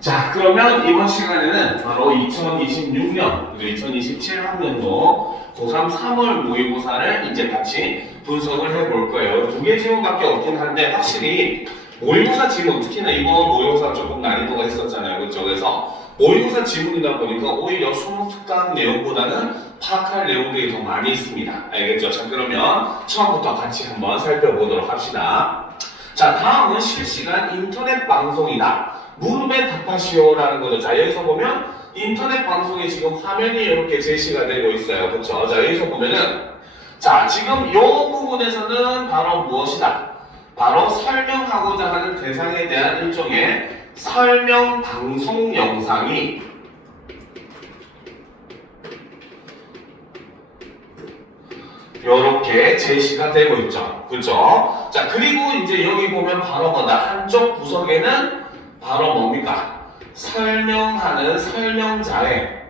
자, 그러면 이번 시간에는 바로 2026년, 그리고 2027학년도 고3 3월 모의고사를 이제 같이 분석을 해볼 거예요. 두 개 지문밖에 없긴 한데, 확실히 모의고사 지문, 특히나 이번 모의고사 조금 난이도가 있었잖아요. 그렇죠? 그래서 모의고사 지문이다 보니까 오히려 수능 특강 내용보다는 파악할 내용들이 더 많이 있습니다. 알겠죠? 자, 그러면 처음부터 같이 한번 살펴보도록 합시다. 자, 다음은 실시간 인터넷 방송이다. 물음에 답하시오라는 거죠. 자, 여기서 보면 인터넷 방송이 지금 화면이 이렇게 제시가 되고 있어요. 그렇죠? 자, 여기서 보면은 자, 지금 이 부분에서는 바로 무엇이다? 바로 설명하고자 하는 대상에 대한 일종의 설명 방송 영상이 이렇게 제시가 되고 있죠. 그렇죠? 자, 그리고 이제 여기 보면 바로 뭐다? 한쪽 구석에는 바로 뭡니까? 설명하는 설명자의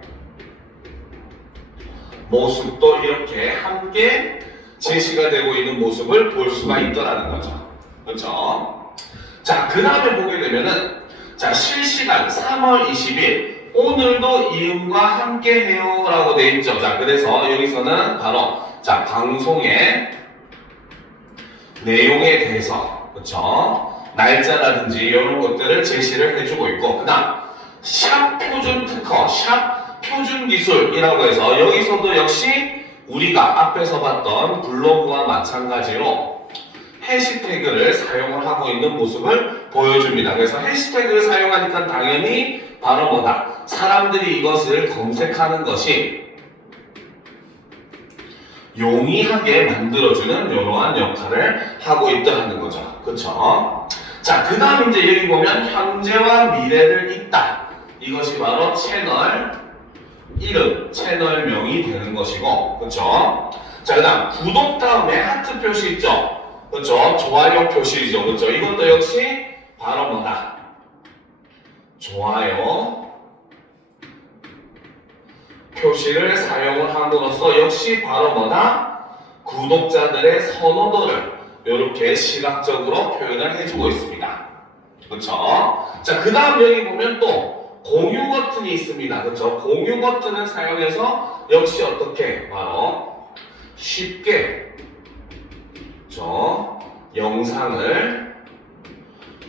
모습도 이렇게 함께 제시가 되고 있는 모습을 볼 수가 있더라는 거죠. 그렇죠? 자, 그 다음에 보게 되면은 자, 실시간 3월 20일 오늘도 이음과 함께 해요 라고 돼 있죠. 자, 그래서 여기서는 바로 자, 방송의 내용에 대해서 그렇죠? 날짜라든지 이런 것들을 제시를 해주고 있고, 그 다음 샵 표준 특허, 샵 표준 기술이라고 해서 여기서도 역시 우리가 앞에서 봤던 블로그와 마찬가지로 해시태그를 사용을 하고 있는 모습을 보여줍니다. 그래서 해시태그를 사용하니까 당연히 바로 뭐다? 사람들이 이것을 검색하는 것이 용이하게 만들어주는 이러한 역할을 하고 있다는 거죠. 그쵸? 자, 그 다음 이제 여기 보면 현재와 미래를 잇다. 이것이 바로 채널 이름, 채널명이 되는 것이고, 그쵸? 자, 그 다음 구독 다음에 하트 표시 있죠? 그쵸? 좋아요 표시죠. 그쵸? 이것도 역시 바로 뭐다? 좋아요 표시를 사용을 함으로써 역시 바로 뭐다? 구독자들의 선호도를 이렇게 시각적으로 표현을 해주고 있습니다. 그렇죠? 자, 그 다음 여기 보면 또 공유 버튼이 있습니다. 그렇죠? 공유 버튼을 사용해서 역시 어떻게 바로 쉽게 영상을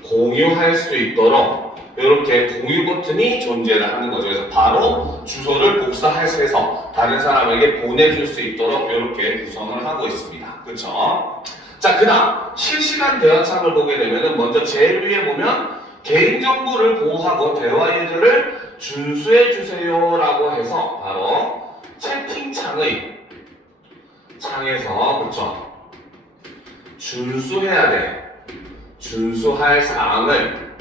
공유할 수 있도록 이렇게 공유 버튼이 존재를 하는 거죠. 그래서 바로 주소를 복사해서 다른 사람에게 보내줄 수 있도록 이렇게 구성을 하고 있습니다. 그렇죠? 자, 그 다음 실시간 대화창을 보게 되면 먼저 제일 위에 보면 개인정보를 보호하고 대화 예절을 준수해 주세요 라고 해서 바로 채팅창의 창에서 그렇죠? 준수할 사항을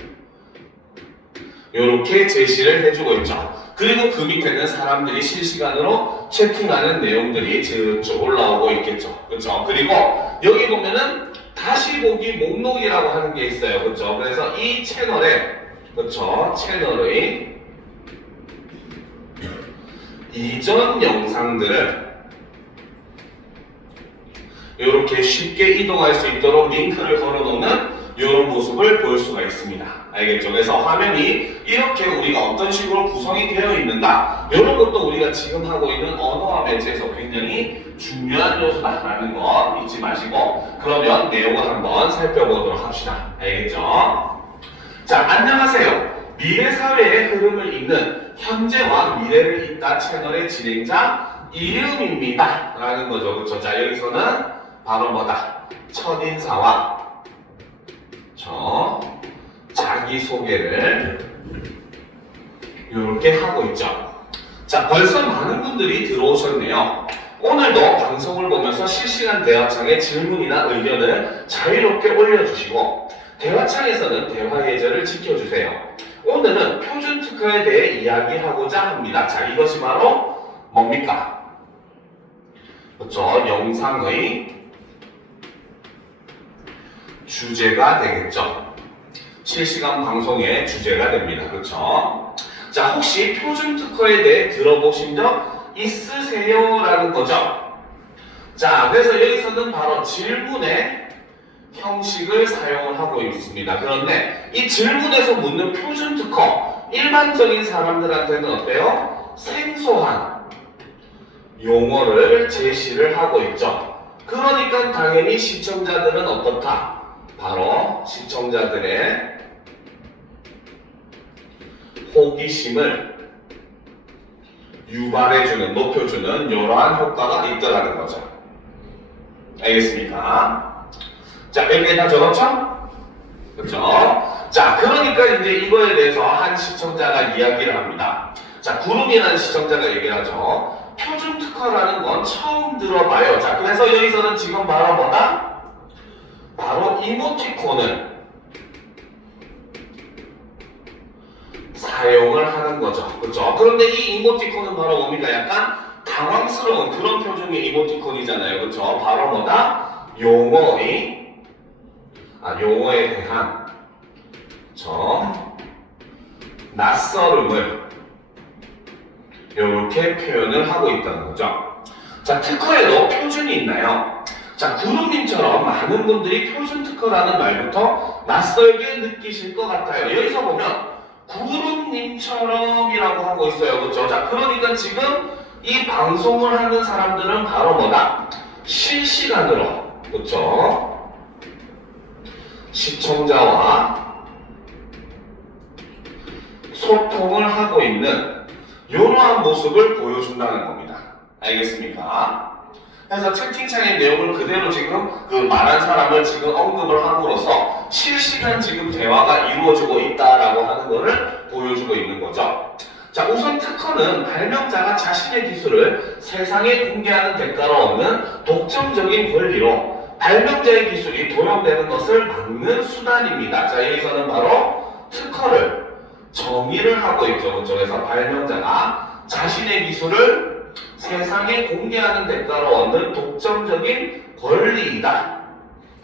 이렇게 제시를 해주고 있죠. 그리고 그 밑에는 사람들이 실시간으로 채팅하는 내용들이 쭉 올라오고 있겠죠. 그렇죠? 그리고 여기 보면은 다시 보기 목록이라고 하는 게 있어요. 그렇죠? 그래서 이 채널에 그렇죠? 채널의 이전 영상들을 이렇게 쉽게 이동할 수 있도록 링크를 걸어놓는 이런 모습을 볼 수가 있습니다. 알겠죠? 그래서 화면이 이렇게 우리가 어떤 식으로 구성이 되어 있는가, 이런 것도 우리가 지금 하고 있는 언어와 매체에서 굉장히 중요한 요소다라는 거 잊지 마시고, 그러면 내용을 한번 살펴보도록 합시다. 알겠죠? 자, 안녕하세요. 미래사회의 흐름을 잇는 현재와 미래를 잇다 채널의 진행자 이음입니다 라는 거죠. 그렇죠? 자, 여기서는 바로 뭐다? 첫인사와 자기소개를 이렇게 하고 있죠. 자, 벌써 많은 분들이 들어오셨네요. 오늘도 방송을 보면서 실시간 대화창에 질문이나 의견을 자유롭게 올려주시고, 대화창에서는 대화 예절을 지켜주세요. 오늘은 표준 특허에 대해 이야기하고자 합니다. 자, 이것이 바로 뭡니까? 그렇죠? 영상의 주제가 되겠죠. 실시간 방송의 주제가 됩니다. 그렇죠? 자, 혹시 표준 특허에 대해 들어보신 적 있으세요? 라는 거죠. 자, 그래서 여기서는 바로 질문의 형식을 사용을 하고 있습니다. 그런데 이 질문에서 묻는 표준 특허, 일반적인 사람들한테는 어때요? 생소한 용어를 제시를 하고 있죠. 그러니까 당연히 시청자들은 어떻다? 바로 시청자들의 호기심을 유발해주는, 높여주는 이러한 효과가 있더라는 거죠. 알겠습니까? 자, 여기에 다 적었죠? 그렇죠? 자, 그러니까 이제 이거에 대해서 한 시청자가 이야기를 합니다. 자, 구름이라는 시청자가 얘기를 하죠. 표준 특허라는 건 처음 들어봐요. 자, 그래서 여기서는 지금 바로 뭐다? 바로 이모티콘을 사용을 하는 거죠. 그렇죠? 그런데 이 이모티콘은 바로 뭡니까? 약간 당황스러운 그런 표정의 이모티콘이잖아요. 그렇죠? 바로 뭐다? 용어에 대한 낯설음을 이렇게 표현을 하고 있다는 거죠. 자, 특허에도 표준이 있나요? 자, 구름님처럼 많은 분들이 표준 특허라는 말부터 낯설게 느끼실 것 같아요. 여기서 보면 구름님처럼이라고 하고 있어요. 그렇죠? 자, 그러니까 지금 이 방송을 하는 사람들은 바로 뭐다? 실시간으로, 그렇죠? 시청자와 소통을 하고 있는 이러한 모습을 보여준다는 겁니다. 알겠습니까? 그래서 채팅창의 내용을 그대로 지금 그 말한 사람을 지금 언급을 함으로써 실시간 지금 대화가 이루어지고 있다라고 하는 것을 보여주고 있는 거죠. 자, 우선 특허는 발명자가 자신의 기술을 세상에 공개하는 대가로 얻는 독점적인 권리로 발명자의 기술이 도용되는 것을 막는 수단입니다. 자, 여기서는 바로 특허를 정의를 하고 있죠. 그렇죠? 그래서 발명자가 자신의 기술을 세상에 공개하는 대가로 얻는 독점적인 권리이다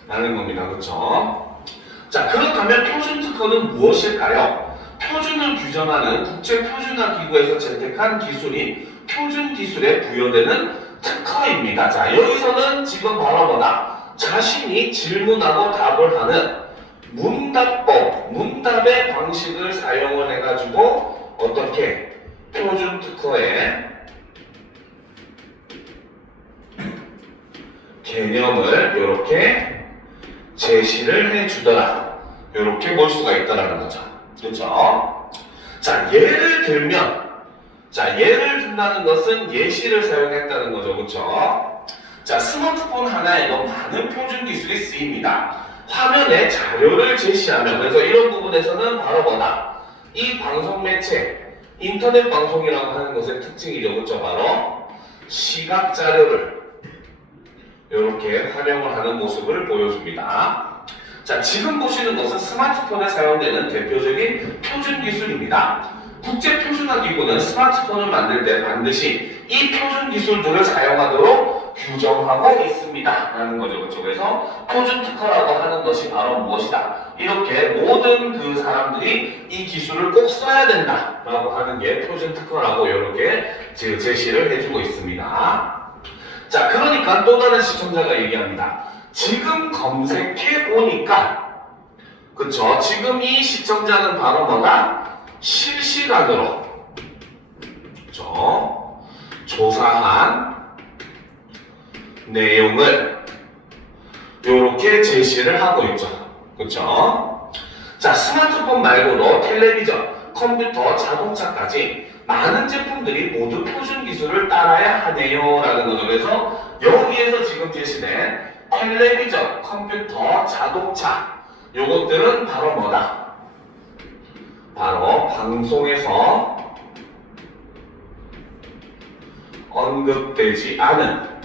라는 겁니다. 그렇죠? 자, 그렇다면 표준 특허는 무엇일까요? 표준을 규정하는 국제표준화기구에서 채택한 기술이 표준 기술에 부여되는 특허입니다. 자, 여기서는 지금 바로 뭐다? 자신이 질문하고 답을 하는 문답법, 문답의 방식을 사용을 해가지고 어떻게 표준 특허의 개념을 이렇게 제시를 해주더라. 이렇게 볼 수가 있다라는 거죠. 그렇죠? 자, 예를 든다는 것은 예시를 사용했다는 거죠. 그렇죠? 자, 스마트폰 하나에도 많은 표준 기술이 쓰입니다. 화면에 자료를 제시하면, 그래서 이런 부분에서는 바로 뭐다? 이 방송 매체, 인터넷 방송이라고 하는 것의 특징이죠. 그렇죠? 바로 시각 자료를 이렇게 활용을 하는 모습을 보여줍니다. 자, 지금 보시는 것은 스마트폰에 사용되는 대표적인 표준 기술입니다. 국제표준화기구는 스마트폰을 만들 때 반드시 이 표준 기술들을 사용하도록 규정하고 있습니다. 라는 거죠. 그렇죠? 그래서 표준 특허라고 하는 것이 바로 무엇이다. 이렇게 모든 그 사람들이 이 기술을 꼭 써야 된다. 라고 하는 게 표준 특허라고 이렇게 제시를 해주고 있습니다. 자, 그러니까 또 다른 시청자가 얘기합니다. 지금 검색해 보니까, 그쵸? 지금 이 시청자는 바로 뭐다? 실시간으로, 그쵸? 조사한 내용을 이렇게 제시를 하고 있죠. 그쵸? 자, 스마트폰 말고도 텔레비전, 컴퓨터, 자동차까지 많은 제품들이 모두 표준 기술을 따라야 하네요 라는 거죠. 그래서 여기에서 지금 제시된 텔레비전, 컴퓨터, 자동차 요것들은 바로 뭐다? 바로 방송에서 언급되지 않은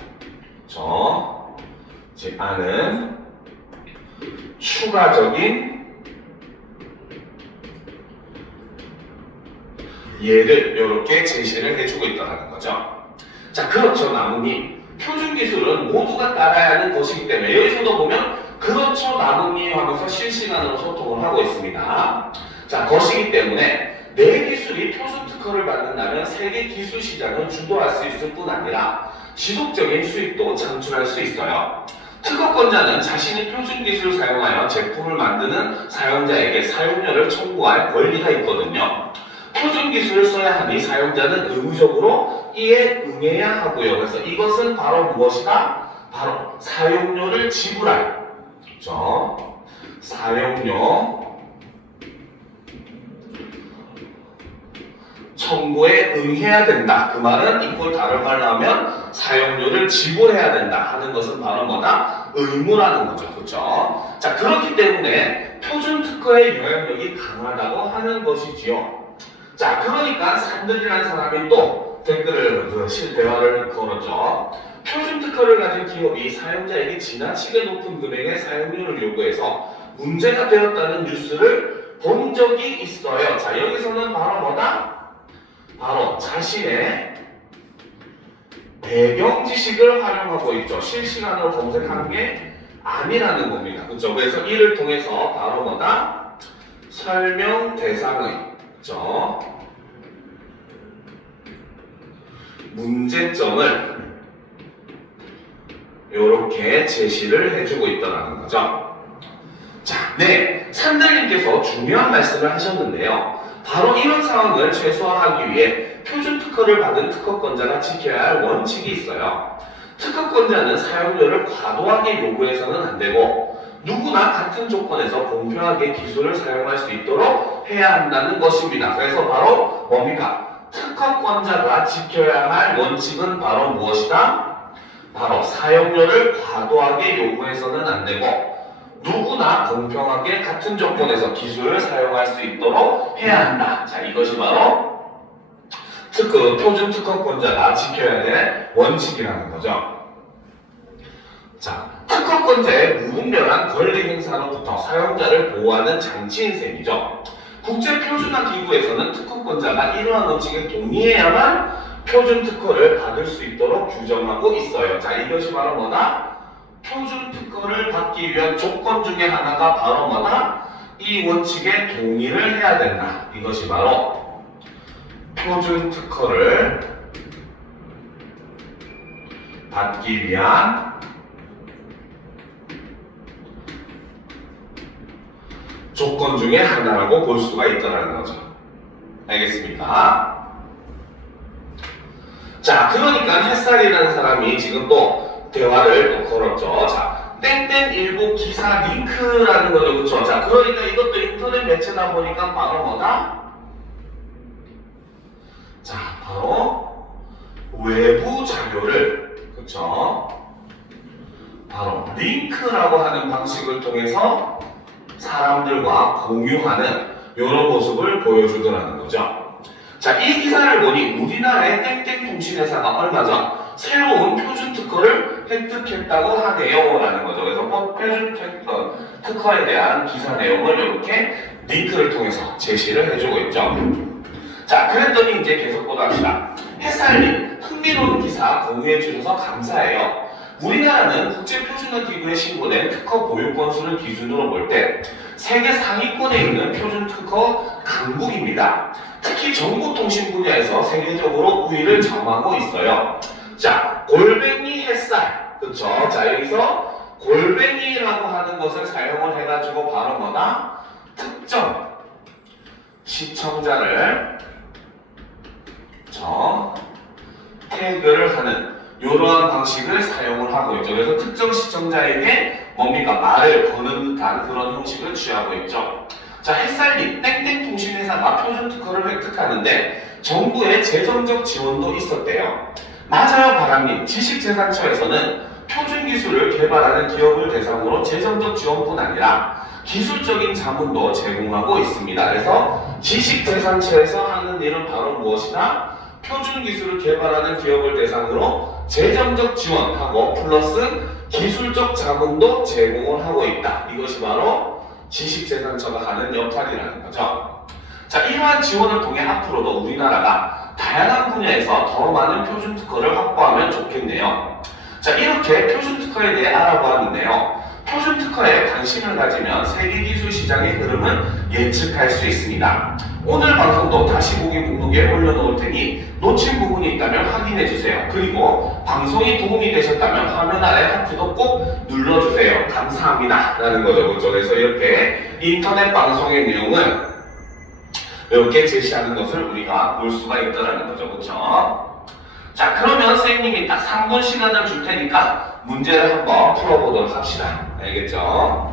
추가적인 예를 이렇게 제시를 해주고 있다는 거죠. 자, 그렇죠, 나무님. 표준 기술은 모두가 따라야 하는 것이기 때문에 여기서도 보면 그렇죠, 나무님 하면서 실시간으로 소통을 하고 있습니다. 자, 것이기 때문에 내 기술이 표준 특허를 받는다면 세계 기술 시장을 주도할 수 있을 뿐 아니라 지속적인 수익도 창출할 수 있어요. 특허권자는 자신이 표준 기술을 사용하여 제품을 만드는 사용자에게 사용료를 청구할 권리가 있거든요. 표준 기술을 써야 하니 사용자는 의무적으로 이에 응해야 하고요. 그래서 이것은 바로 무엇이다? 바로 사용료를 지불할, 그렇죠? 사용료 청구에 응해야 된다. 그 말은 이걸 다른 말로 하면 사용료를 지불해야 된다 하는 것은 바로 뭐다? 의무라는 거죠. 그렇죠? 자, 그렇기 때문에 표준 특허의 영향력이 강하다고 하는 것이지요. 자, 그러니까 산들이라는 사람이 또 댓글을, 대화를 걸었죠. 표준 특허를 가진 기업이 사용자에게 지나치게 높은 금액의 사용료를 요구해서 문제가 되었다는 뉴스를 본 적이 있어요. 자, 여기서는 바로 뭐다? 바로 자신의 배경 지식을 활용하고 있죠. 실시간으로 검색한 게 아니라는 겁니다. 그렇죠? 그래서 이를 통해서 바로 뭐다? 설명 대상의, 그렇죠? 문제점을 이렇게 제시를 해주고 있다는 거죠. 자, 네, 산들님께서 중요한 말씀을 하셨는데요. 바로 이런 상황을 최소화하기 위해 표준 특허를 받은 특허권자가 지켜야 할 원칙이 있어요. 특허권자는 사용료를 과도하게 요구해서는 안 되고 누구나 같은 조건에서 공평하게 기술을 사용할 수 있도록 해야 한다는 것입니다. 그래서 바로 뭡니까? 특허권자가 지켜야 할 원칙은 바로 무엇이다? 바로 사용료를 과도하게 요구해서는 안 되고 누구나 공평하게 같은 조건에서 기술을 사용할 수 있도록 해야 한다. 자, 이것이 바로 표준 특허권자가 지켜야 될 원칙이라는 거죠. 자, 특허권자의 무분별한 권리 행사로부터 사용자를 보호하는 장치인 셈이죠. 국제표준화기구에서는 특허권자가 이러한 원칙에 동의해야만 표준 특허를 받을 수 있도록 규정하고 있어요. 자, 이것이 바로 뭐다? 표준 특허를 받기 위한 조건 중에 하나가 바로 뭐다? 이 원칙에 동의를 해야 된다. 이것이 바로 표준 특허를 받기 위한 조건 중에 하나라고 볼 수가 있다는 거죠. 알겠습니까? 자, 그러니까 햇살이라는 사람이 지금 또 대화를 걸었죠. 자, 땡땡19 기사 링크라는 거죠. 그쵸? 자, 그러니까 이것도 인터넷 매체다 보니까 바로 뭐다? 자, 바로 외부 자료를, 그쵸? 바로 링크라고 하는 방식을 통해서 사람들과 공유하는 이런 모습을 보여주더라는 거죠. 자, 이 기사를 보니 우리나라의 땡땡 통신회사가 얼마 전 새로운 표준 특허를 획득했다고 하네요 라는 거죠. 그래서 표준 특허에 대한 기사 내용을 이렇게 링크를 통해서 제시를 해주고 있죠. 자, 그랬더니 이제 계속 보도합시다. 햇살님, 흥미로운 기사 공유해 주셔서 감사해요. 우리나라는 국제표준화기구에 신고된 특허 보유 건수를 기준으로 볼 때 세계 상위권에 있는 표준 특허 강국입니다. 특히 정보통신 분야에서 세계적으로 우위를 점하고 있어요. 자, 골뱅이 햇살, 그쵸? 자, 여기서 골뱅이라고 하는 것을 사용을 해가지고 바로 뭐다? 특정 시청자를 태그를 하는 이러한 방식을 사용을 하고 있죠. 그래서 특정 시청자에게 뭡니까? 말을 거는 듯한 그런 형식을 취하고 있죠. 자, 햇살님, 땡땡 통신회사가 표준 특허를 획득하는데 정부의 재정적 지원도 있었대요. 맞아요, 바람님. 지식재산처에서는 표준 기술을 개발하는 기업을 대상으로 재정적 지원뿐 아니라 기술적인 자문도 제공하고 있습니다. 그래서 지식재산처에서 하는 일은 바로 무엇이다? 표준 기술을 개발하는 기업을 대상으로 재정적 지원하고 플러스 기술적 자문도 제공을 하고 있다. 이것이 바로 지식재산처가 하는 역할이라는 거죠. 자, 이러한 지원을 통해 앞으로도 우리나라가 다양한 분야에서 더 많은 표준 특허를 확보하면 좋겠네요. 자, 이렇게 표준 특허에 대해 알아보았는데요. 표준 특허에 관심을 가지면 세계 기술 시장의 흐름을 예측할 수 있습니다. 오늘 방송도 다시 보기 목록에 올려놓을 테니 놓친 부분이 있다면 확인해주세요. 그리고 방송이 도움이 되셨다면 화면 아래 하트도 꼭 눌러주세요. 감사합니다. 라는 거죠. 그렇죠? 그래서 이렇게 인터넷 방송의 내용은 이렇게 제시하는 것을 우리가 볼 수가 있다는 거죠. 그렇죠? 자, 그러면 선생님이 딱 3분 시간을 줄 테니까 문제를 한번 풀어보도록 합시다. 알겠죠?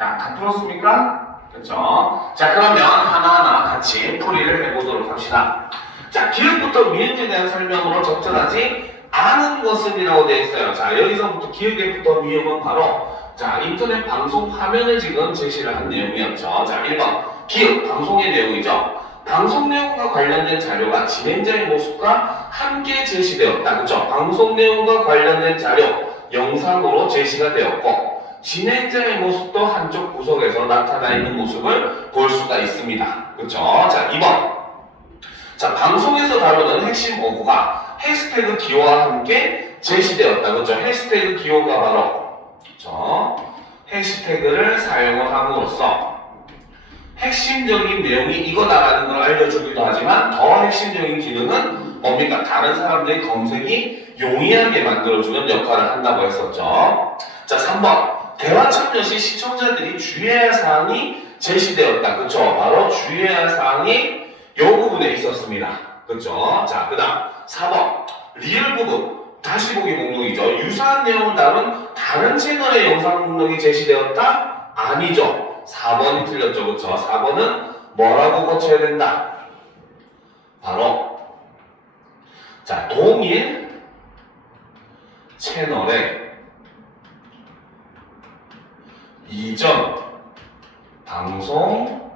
자, 다 풀었습니까? 그렇죠? 자, 그러면 하나하나 같이 풀이를 해보도록 합시다. 자, 기억부터 미음에 대한 설명으로 적절하지 않은 것은이라고 되어 있어요. 자, 여기서부터 기억에부터 미음은 바로 자, 인터넷 방송 화면을 지금 제시를 한 내용이었죠. 자, 1번 기억, 방송의 내용이죠. 방송 내용과 관련된 자료가 진행자의 모습과 함께 제시되었다. 그렇죠? 방송 내용과 관련된 자료, 영상으로 제시가 되었고 진행자의 모습도 한쪽 구석에서 나타나 있는 모습을 볼 수가 있습니다. 그렇죠? 자, 2번. 자, 방송에서 다루는 핵심 어구가 해시태그 기호와 함께 제시되었다. 그렇죠? 해시태그 기호가 바로 그렇죠? 해시태그를 사용을 함으로써 핵심적인 내용이 이거다라는 걸 알려주기도 하지만 더 핵심적인 기능은 뭡니까? 다른 사람들의 검색이 용이하게 만들어주는 역할을 한다고 했었죠. 자, 3번. 대화 참여 시 시청자들이 주의해야 할 사항이 제시되었다. 그쵸? 바로 주의해야 할 사항이 이 부분에 있었습니다. 그쵸? 자, 그 다음 4번 리얼 부분 다시 보기 목록이죠. 유사한 내용을 다룬 다른 채널의 영상 목록이 제시되었다? 아니죠. 4번이 틀렸죠. 그쵸? 4번은 뭐라고 고쳐야 된다? 바로 자, 동일 채널에 이전 방송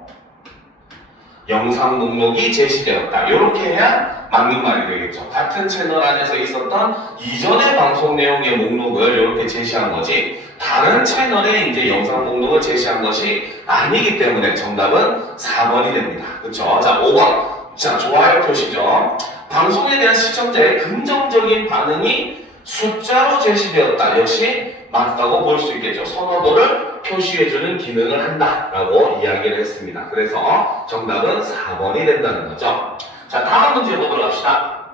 영상 목록이 제시되었다. 이렇게 해야 맞는 말이 되겠죠. 같은 채널 안에서 있었던 이전의 방송 내용의 목록을 이렇게 제시한 거지 다른 채널의 이제 영상 목록을 제시한 것이 아니기 때문에 정답은 4번이 됩니다. 그렇죠? 자, 5번. 자, 좋아요 표시죠. 방송에 대한 시청자의 긍정적인 반응이 숫자로 제시되었다. 역시 맞다고 볼 수 있겠죠. 선호도를 표시해주는 기능을 한다라고 이야기를 했습니다. 그래서 정답은 4번이 된다는 거죠. 자, 다음 문제 보도록 합시다.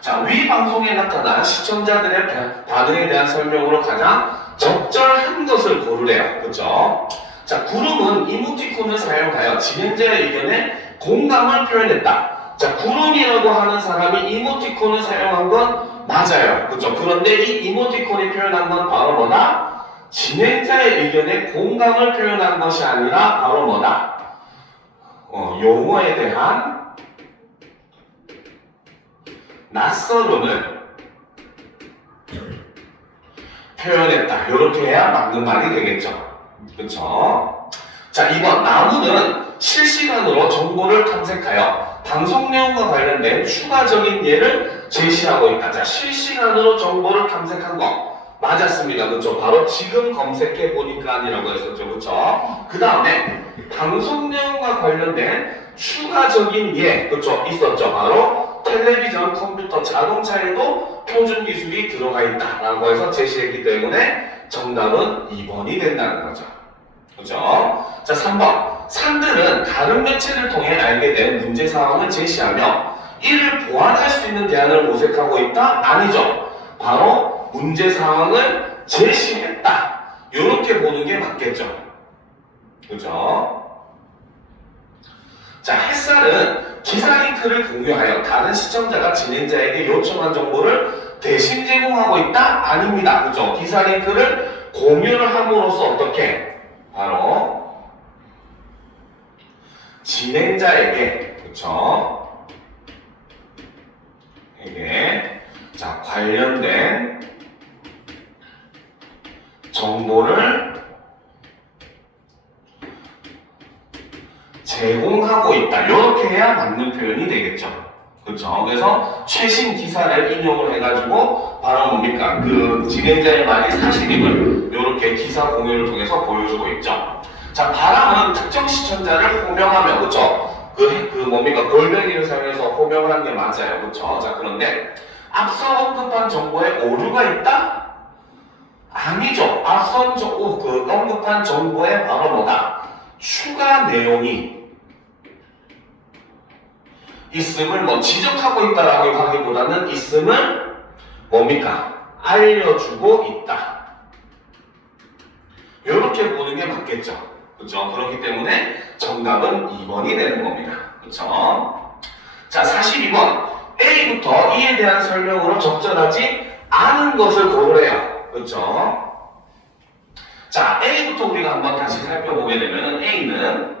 자, 위 방송에 나타난 시청자들의 반응에 대한 설명으로 가장 적절한 것을 고르래요. 그렇죠? 자, 구름은 이모티콘을 사용하여 진행자의 의견에 공감을 표현했다. 자, 구름이라고 하는 사람이 이모티콘을 사용한 건 맞아요. 그렇죠? 그런데 이 이모티콘이 표현한 건 바로 뭐다? 진행자의 의견에 공감을 표현한 것이 아니라 바로 뭐다? 용어에 대한 낯설음을 표현했다. 이렇게 해야 맞는 말이 되겠죠. 그렇죠? 자, 2번. 나무는 실시간으로 정보를 탐색하여 방송 내용과 관련된 추가적인 예를 제시하고 있다. 자, 실시간으로 정보를 탐색한 거 맞았습니다. 그렇죠? 바로 지금 검색해 보니까 아니라고 했었죠. 그렇죠? 그 다음에 방송 내용과 관련된 추가적인 예, 그렇죠? 있었죠. 바로 텔레비전, 컴퓨터, 자동차에도 표준 기술이 들어가 있다라고 해서 제시했기 때문에 정답은 2번이 된다는 거죠. 그죠? 자, 3번. 산들은 다른 매체를 통해 알게 된 문제 상황을 제시하며 이를 보완할 수 있는 대안을 모색하고 있다? 아니죠. 바로 문제 상황을 제시했다. 이렇게 보는 게 맞겠죠. 그죠? 자, 햇살은 기사 링크를 공유하여 다른 시청자가 진행자에게 요청한 정보를 대신 제공하고 있다? 아닙니다. 그죠? 기사 링크를 공유를 함으로써 어떻게? 바로 진행자에게, 그쵸? 에게 자, 관련된 정보를 제공하고 있다. 이렇게 해야 맞는 표현이 되겠죠. 그렇죠? 그래서 최신 기사를 인용을 해가지고 바로 뭡니까? 그 진행자의 말이 사실임을 이렇게 기사 공유를 통해서 보여주고 있죠. 자, 바람은 특정 시청자를 호명하며, 그렇죠? 뭡니까? 골뱅이를 사용해서 호명을 한 게 맞아요. 그렇죠? 자, 그런데 앞서 언급한 정보에 오류가 있다? 아니죠. 앞서 언급한 정보에 바로 뭐다? 추가 내용이 있음을 지적하고 있다라고 하기보다는 있음을 뭡니까? 알려주고 있다. 이렇게 보는 게 맞겠죠. 그렇죠? 그렇기 때문에 정답은 2번이 되는 겁니다. 그렇죠? 자, 42번. A부터 E에 대한 설명으로 적절하지 않은 것을 고르래요. 그렇죠? 자, A부터 우리가 한번 다시 살펴보게 되면 A는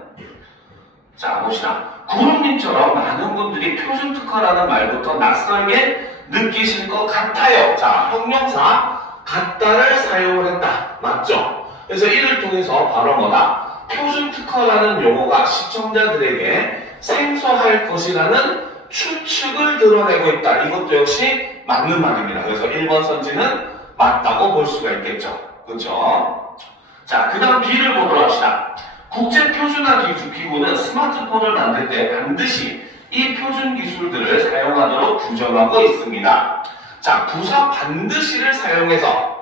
자, 봅시다. 구름님처럼 많은 분들이 표준 특허라는 말부터 낯설게 느끼실 것 같아요. 자, 형용사 같다를 사용을 했다. 맞죠? 그래서 이를 통해서 바로 뭐다? 표준 특허라는 용어가 시청자들에게 생소할 것이라는 추측을 드러내고 있다. 이것도 역시 맞는 말입니다. 그래서 1번 선지는 맞다고 볼 수가 있겠죠. 그렇죠? 자, 그 다음 B를 보도록 합시다. 국제표준화 기구는 스마트폰을 만들 때 반드시 이 표준 기술들을 사용하도록 규정하고 있습니다. 자, 부사 반드시를 사용해서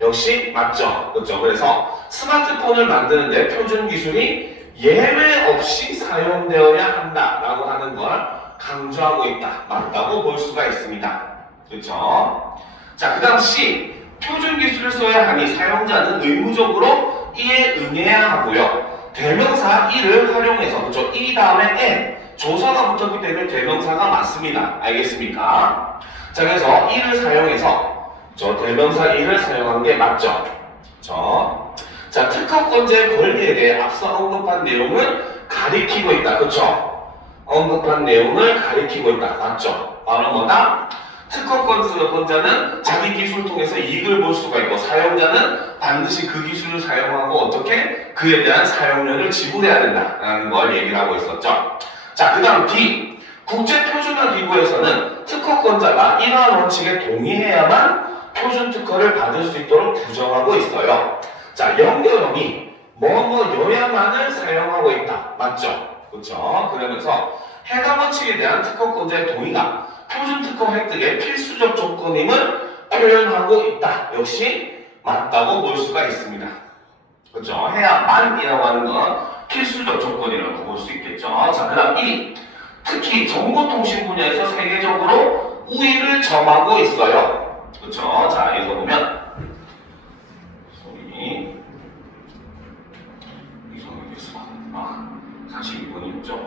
역시 맞죠. 그렇죠? 그래서 스마트폰을 만드는데 표준 기술이 예외 없이 사용되어야 한다라고 하는 걸 강조하고 있다. 맞다고 볼 수가 있습니다. 그렇죠? 자, 그 다음 C. 표준 기술을 써야 하니 사용자는 의무적으로 이에 응해야 하고요. 대명사 이를 활용해서, 그렇죠? 이 다음에 N, 조사가 붙었기 때문에 대명사가 맞습니다. 알겠습니까? 자, 그래서 이를 사용해서 대명사 이를 사용한 게 맞죠? 그렇죠? 자, 특허권자의 권리에 대해 앞서 언급한 내용을 가리키고 있다. 그렇죠? 언급한 내용을 가리키고 있다. 맞죠? 바로 뭐다? 특허권자는 자기 기술을 통해서 이익을 볼 수가 있고 사용자는 반드시 그 기술을 사용하고 어떻게 그에 대한 사용료를 지불해야 된다라는 걸 얘기를 하고 있었죠. 자, 그 다음 D. 국제표준화기구에서는 특허권자가 이러한 원칙에 동의해야만 표준 특허를 받을 수 있도록 규정하고 있어요. 자, 연결형이 뭐뭐여야만을 사용하고 있다. 맞죠? 그렇죠? 그러면서 해당 원칙에 대한 특허권자의 동의가 표준 특허 획득의 필수적 조건임을 표현하고 있다. 역시 맞다고 볼 수가 있습니다. 그렇죠? 해야만이라고 하는 건 필수적 조건이라고 볼 수 있겠죠. 자, 그 다음 2. 특히 정보통신 분야에서 세계적으로 우위를 점하고 있어요. 그렇죠? 자, 여기서 보면 소리 이성이 됐어. 42번이었죠.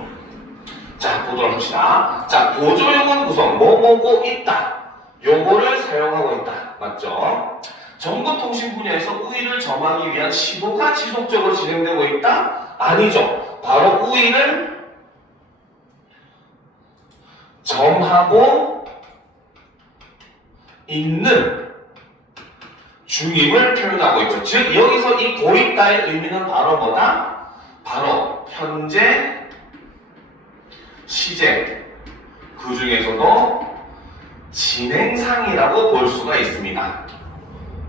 자, 보도록 합시다. 자, 보조용은 구성, 뭐뭐고 있다. 요거를 사용하고 있다. 맞죠? 정보통신 분야에서 우위를 점하기 위한 시도가 지속적으로 진행되고 있다? 아니죠. 바로 우위를 점하고 있는 중임을 표현하고 있죠. 즉 여기서 이 고있다의 의미는 바로 뭐다? 바로 현재, 시제, 그 중에서도 진행상이라고 볼 수가 있습니다.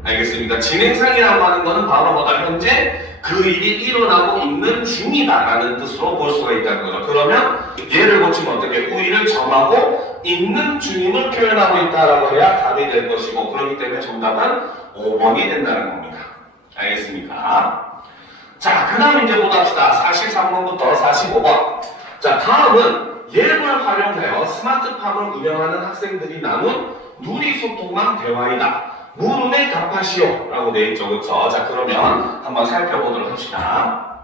알겠습니까? 진행상이라고 하는 것은 바로 뭐다? 현재 그 일이 일어나고 있는 중이다 라는 뜻으로 볼 수가 있다는 거죠. 그러면 얘를 고치면 어떻게? 우위를 점하고 있는 중임을 표현하고 있다라고 해야 답이 될 것이고, 그렇기 때문에 정답은 5번이 된다는 겁니다. 알겠습니까? 자, 그 다음 이제 보답시다. 43번부터 45번. 자, 다음은 앱을 활용하여 스마트팜을 운영하는 학생들이 나눈 누리소통망 대화이다. 물음에 답하시오 라고 되어있죠. 그쵸? 자, 그러면 한번 살펴보도록 합시다.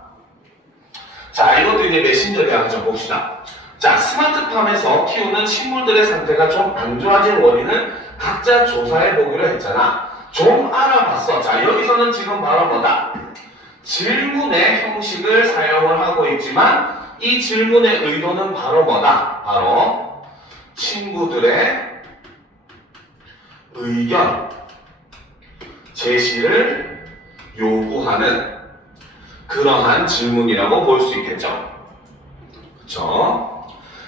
자, 이것도 이제 메신저 대화 좀 봅시다. 자, 스마트팜에서 키우는 식물들의 상태가 좀 안 좋아진 원인을 각자 조사해 보기로 했잖아. 좀 알아봤어. 자, 여기서는 지금 바로 뭐다? 질문의 형식을 사용을 하고 있지만 이 질문의 의도는 바로 뭐다? 바로 친구들의 의견 제시를 요구하는 그러한 질문이라고 볼 수 있겠죠. 그렇죠?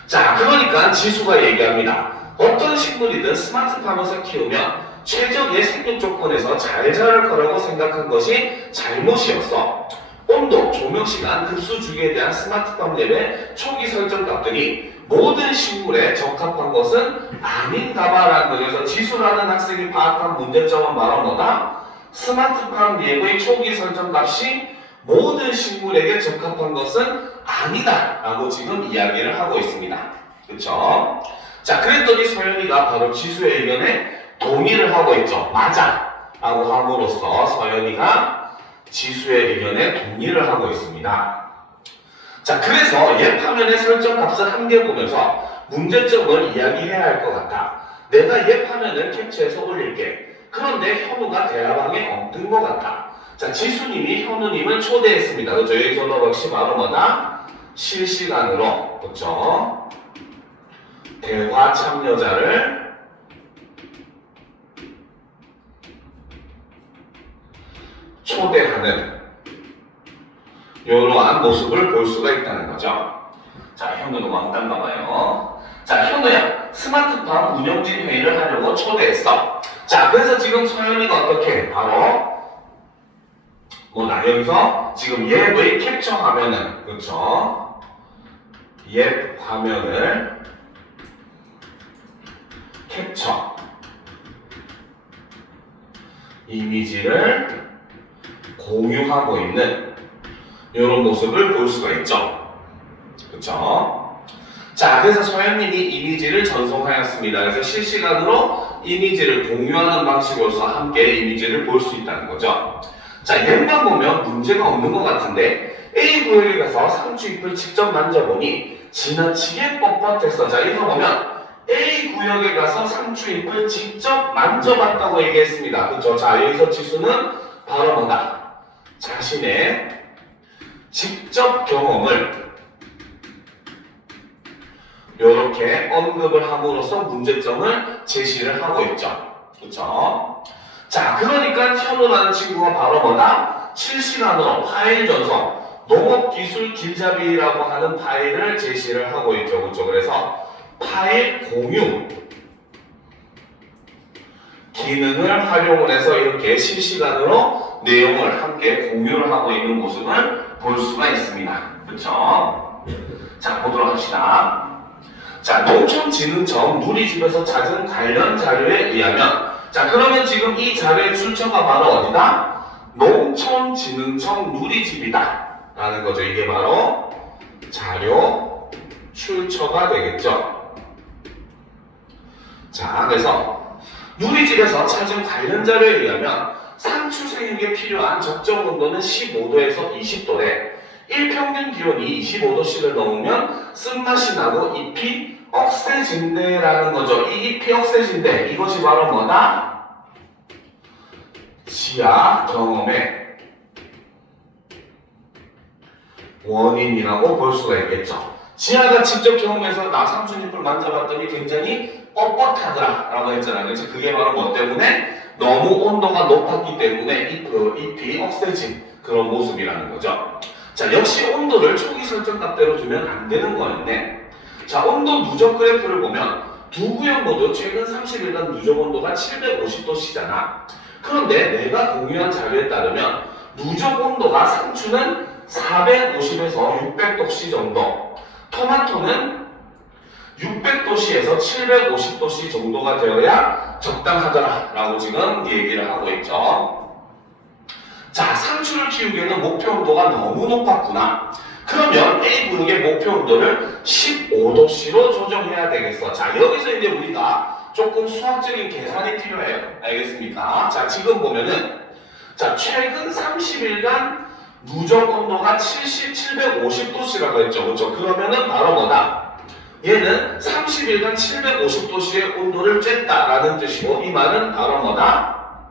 자, 그러니까 지수가 얘기합니다. 어떤 식물이든 스마트팜에서 키우면 최적의 생존 조건에서 잘 자랄 거라고 생각한 것이 잘못이었어. 온도, 조명시간, 급수주기에 대한 스마트팜 랩의 초기 설정 값들이 모든 식물에 적합한 것은 아닌가 봐라는 거죠. 그래서 지수라는 학생이 파악한 문제점은 바로 뭐다? 스마트팜 랩의 초기 설정 값이 모든 식물에게 적합한 것은 아니다 라고 지금 이야기를 하고 있습니다. 그쵸? 자, 그랬더니 서연이가 바로 지수의 의견에 동의를 하고 있죠. 맞아 라고 함으로써 서연이가 지수의 의견에 동의를 하고 있습니다. 자, 그래서 얘 화면의 설정 값을 함께 보면서 문제점을 이야기해야 할 것 같다. 내가 얘 화면을 캡처해서 올릴게. 그런데 현우가 대화방에 없는 것 같다. 자, 지수님이 현우님을 초대했습니다. 그렇죠? 여기서도 역시 바로 뭐다? 실시간으로, 그렇죠? 대화 참여자를 초대하는 이러한 모습을 볼 수가 있다는 거죠. 자, 현우는 왕따인가 봐요. 자, 현우야, 스마트팜 운영진 회의를 하려고 초대했어. 자, 그래서 지금 서연이가 어떻게? 바로 뭐나 여기서 지금 앱의 캡처 화면은, 그렇죠? 앱 화면을 캡처 이미지를 공유하고 있는 이런 모습을 볼 수가 있죠. 그렇죠? 자, 그래서 소연님이 이미지를 전송하였습니다. 그래서 실시간으로 이미지를 공유하는 방식으로서 함께 이미지를 볼 수 있다는 거죠. 자, 얘만 보면 문제가 없는 것 같은데 A 구역에 가서 상추 잎을 직접 만져보니 지나치게 뻣뻣했어. 자, 여기서 보면 A 구역에 가서 상추 잎을 직접 만져봤다고 얘기했습니다. 그렇죠? 자, 여기서 지수는 바로 뭐다? 자신의 직접 경험을 이렇게 언급을 함으로써 문제점을 제시를 하고 있죠. 그렇죠? 자, 그러니까 현우라는 친구가 바로 뭐다? 실시간으로 파일 전송, 농업기술 길잡이라고 하는 파일을 제시를 하고 있죠. 그렇죠? 그래서 파일 공유 기능을 활용을 해서 이렇게 실시간으로 내용을 함께 공유를 하고 있는 모습을 볼 수가 있습니다. 그렇죠? 자, 보도록 합시다. 자, 농촌진흥청 누리집에서 찾은 관련 자료에 의하면, 자, 그러면 지금 이 자료의 출처가 바로 어디다? 농촌진흥청 누리집이다 라는 거죠. 이게 바로 자료 출처가 되겠죠. 자, 그래서 누리집에서 찾은 관련 자료에 의하면 상추 생육에 필요한 적정 온도는 15도에서 20도래. 일평균 기온이 25도씨를 넘으면 쓴맛이 나고 잎이 억세진대라는 거죠. 이 잎이 억세진대. 이것이 바로 뭐다? 지하 경험의 원인이라고 볼 수가 있겠죠. 지하가 직접 경험해서 나 삼촌잎을 만져봤더니 굉장히 뻣뻣하더라 라고 했잖아요. 그래서 그게 바로 뭐 때문에 너무 온도가 높았기 때문에 잎이 억세진 그런 모습이라는 거죠. 자, 역시 온도를 초기 설정값대로 두면 안 되는 거였네. 자, 온도 누적 그래프를 보면 두 구역 모두 최근 30일간 누적 온도가 750도씨잖아. 그런데 내가 공유한 자료에 따르면 누적 온도가 상추는 450에서 600도씨 정도, 토마토는 600도씨에서 750도씨 정도가 되어야 적당하더라 라고 지금 얘기를 하고 있죠. 자, 상추를 키우기에는 목표 온도가 너무 높았구나. 그러면 A 구역의 목표 온도를 15도씨로 조정해야 되겠어. 자, 여기서 이제 우리가 조금 수학적인 계산이 필요해요. 알겠습니까? 자, 지금 보면은 자, 최근 30일간 누적 온도가 750도씨라고 했죠. 그렇죠? 그러면은 바로 뭐다? 얘는 30일간 750도씨의 온도를 쬐다라는 뜻이고, 이 말은 바로 뭐다?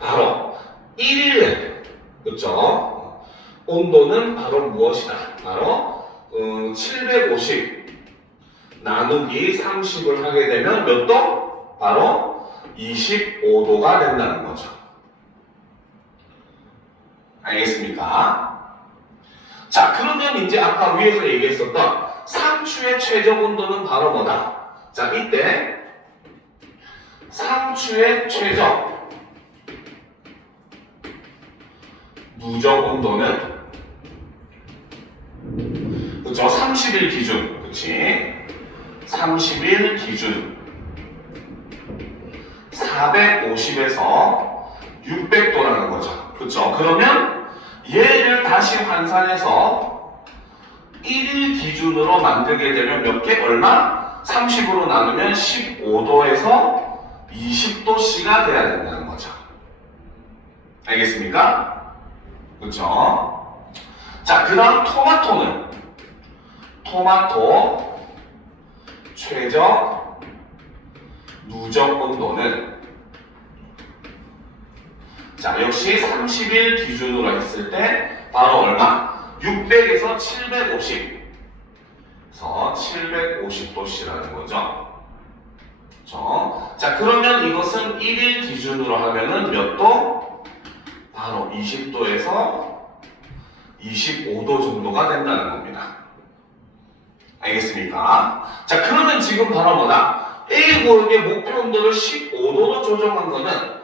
바로 1일에, 그렇죠? 온도는 바로 무엇이다? 바로 750 나누기 30을 하게 되면 몇 도? 바로 25도가 된다는 거죠. 알겠습니까? 자, 그러면 이제 아까 위에서 얘기했었던 상추의 최적 온도는 바로 뭐다? 자, 이때 상추의 최적 누적 온도는 그렇죠? 30일 기준, 그렇지? 30일 기준 450에서 600도라는 거죠. 그렇죠? 그러면 얘를 다시 환산해서 1일 기준으로 만들게 되면 몇 개? 얼마? 30으로 나누면 15도에서 20도씨가 돼야 된다는 거죠. 알겠습니까? 그렇죠? 자, 그 다음 토마토 최적 누적 온도는 자, 역시 30일 기준으로 했을 때 바로 얼마? 600에서 750에서 750도씨라는 거죠. 그렇죠? 자, 그러면 이것은 1일 기준으로 하면은 몇 도? 바로 20도에서 25도 정도가 된다는 겁니다. 알겠습니까? 자, 그러면 지금 바로 뭐다? A 구역의 목표 온도를 15도로 조정한 거는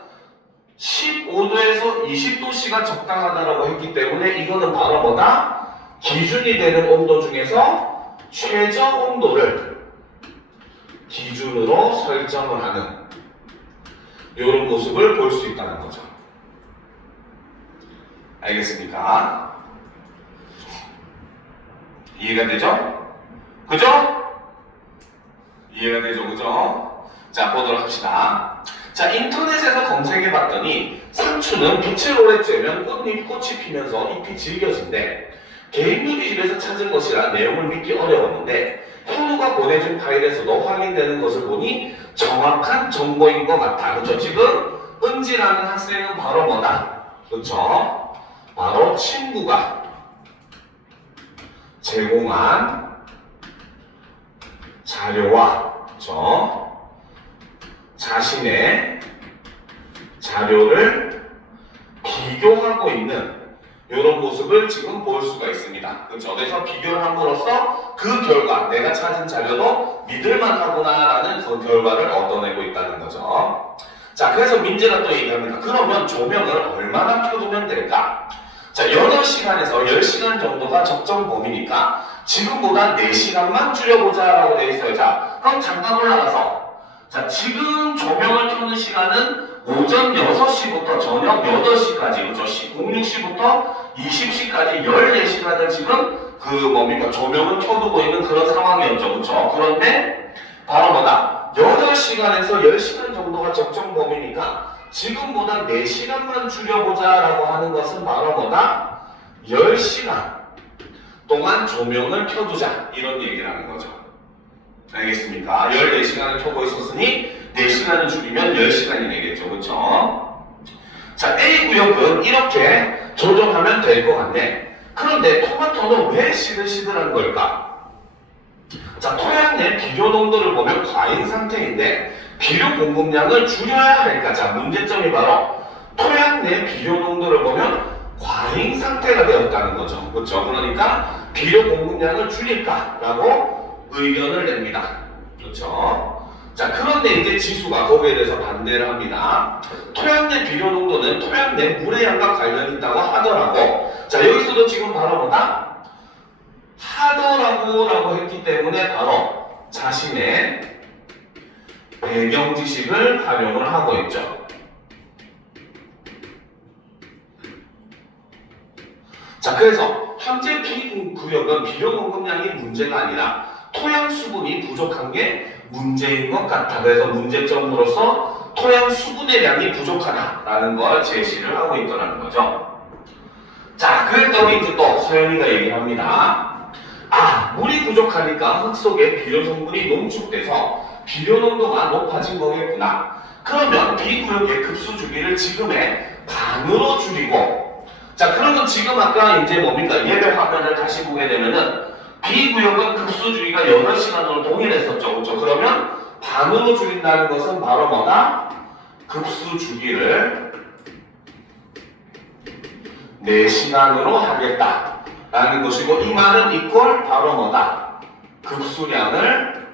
15도에서 20도씨가 적당하다라고 했기 때문에 이거는 바로 뭐다? 기준이 되는 온도 중에서 최저 온도를 기준으로 설정을 하는 이런 모습을 볼 수 있다는 거죠. 알겠습니까? 이해가 되죠? 그죠? 이해가 되죠? 그죠? 자, 보도록 합시다. 자, 인터넷에서 검색해봤더니 상추는 빛을 오래 쬐면 꽃이 피면서 잎이 질겨진대. 개인 누리집에서 찾은 것이라 내용을 믿기 어려웠는데 현우가 보내준 파일에서도 확인되는 것을 보니 정확한 정보인 것 같아. 그렇죠? 지금 은지라는 학생은 바로 뭐다? 그렇죠? 바로 친구가 제공한 자료와 그렇죠? 자신의 자료를 비교하고 있는 이런 모습을 지금 볼 수가 있습니다. 그렇죠? 그래서 비교를 함으로써 그 결과, 내가 찾은 자료도 믿을만하구나라는 그 결과를 얻어내고 있다는 거죠. 자, 그래서 민재가 또 얘기합니다. 그러면 조명을 얼마나 켜두면 될까? 자, 8시간에서 10시간 정도가 적정 범위니까 지금보다 4시간만 줄여보자 라고 되어 있어요. 자, 그럼 잠깐 올라가서 자, 지금 조명을 켜는 시간은 오전 6시부터 저녁 8시까지, 그죠? 06시부터 20시까지 14시간을 지금 뭡니까? 조명을 켜두고 있는 그런 상황이었죠. 그죠? 그런데 바로 뭐다? 8시간에서 10시간 정도가 적정 범위니까 지금보다 4시간만 줄여보자 라고 하는 것은 바로 뭐다? 10시간 동안 조명을 켜두자. 이런 얘기를 하는 거죠. 알겠습니까? 14시간을 켜고 있었으니 4시간을 줄이면 10시간이 되겠죠. 그렇죠? 자, A 구역은 이렇게 조정하면 될 것 같네. 그런데 토마토는 왜 시들시들한 걸까? 자, 토양 내 비료 농도를 보면 과잉 상태인데 비료 공급량을 줄여야 할까? 자, 문제점이 바로 토양 내 비료 농도를 보면 과잉 상태가 되었다는 거죠. 그렇죠? 그러니까 비료 공급량을 줄일까라고 의견을 냅니다. 그렇죠? 자, 그런데 이제 지수가 거기에 대해서 반대를 합니다. 토양 내 비료 농도는 토양 내 물의 양과 관련이 있다고 하더라고. 자, 여기서도 지금 바로 뭐다? 하더라고라고 했기 때문에 바로 자신의 배경 지식을 활용을 하고 있죠. 자, 그래서 현재 B구역은 비료 공급량이 문제가 아니라 토양 수분이 부족한 게 문제인 것 같다. 그래서 문제점으로서 토양 수분의 양이 부족하다라는 걸 제시를 하고 있더라는 거죠. 자, 그랬더니 이제 또 서연이가 얘기합니다. 아, 물이 부족하니까 흙 속에 비료 성분이 농축돼서 비료 농도가 높아진 거겠구나. 그러면 B구역의 급수 주기를 지금의 반으로 줄이고, 자, 그러면 지금 아까 이제 뭡니까? 예배 화면을 다시 보게 되면은 B구역은 급수 주기가 8시간으로 동일했었죠. 그렇죠? 그러면 반으로 줄인다는 것은 바로 뭐다? 급수 주기를 4시간으로 하겠다 라는 것이고, 이 말은 이꼴 바로 뭐다? 급수량을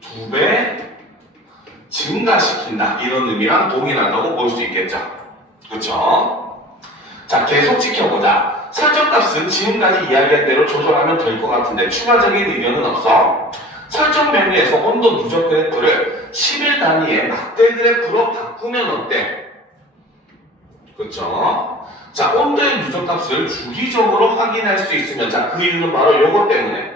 2배 증가시킨다, 이런 의미랑 동일하다고 볼 수 있겠죠. 그렇죠? 자, 계속 지켜보자. 설정값은 지금까지 이야기한 대로 조절하면 될 것 같은데 추가적인 의견은 없어. 설정 메뉴에서 온도 누적 그래프를 10일 단위의 막대 그래프로 바꾸면 어때? 그렇죠? 자, 온도의 누적값을 주기적으로 확인할 수 있으면, 자, 그 이유는 바로 요것 때문에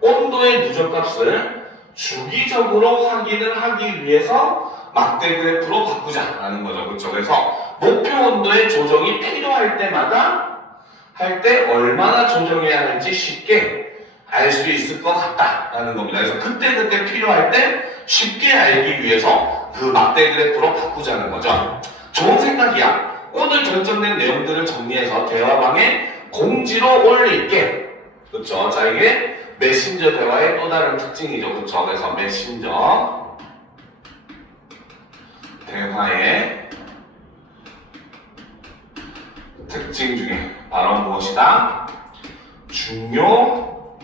온도의 누적값을 주기적으로 확인을 하기 위해서 막대 그래프로 바꾸자라는 거죠. 그렇죠? 그래서 목표 온도의 조정이 필요할 때마다 할 때 얼마나 조정해야 하는지 쉽게 알 수 있을 것 같다라는 겁니다. 그래서 그때 필요할 때 쉽게 알기 위해서 그 막대 그래프로 바꾸자는 거죠. 좋은 생각이야. 오늘 결정된 내용들을 정리해서 대화방에 공지로 올릴게. 그렇죠? 자, 이게 메신저 대화의 또 다른 특징이죠. 그렇죠? 그래서 메신저 대화의 특징 중에 바로 무엇이다? 중요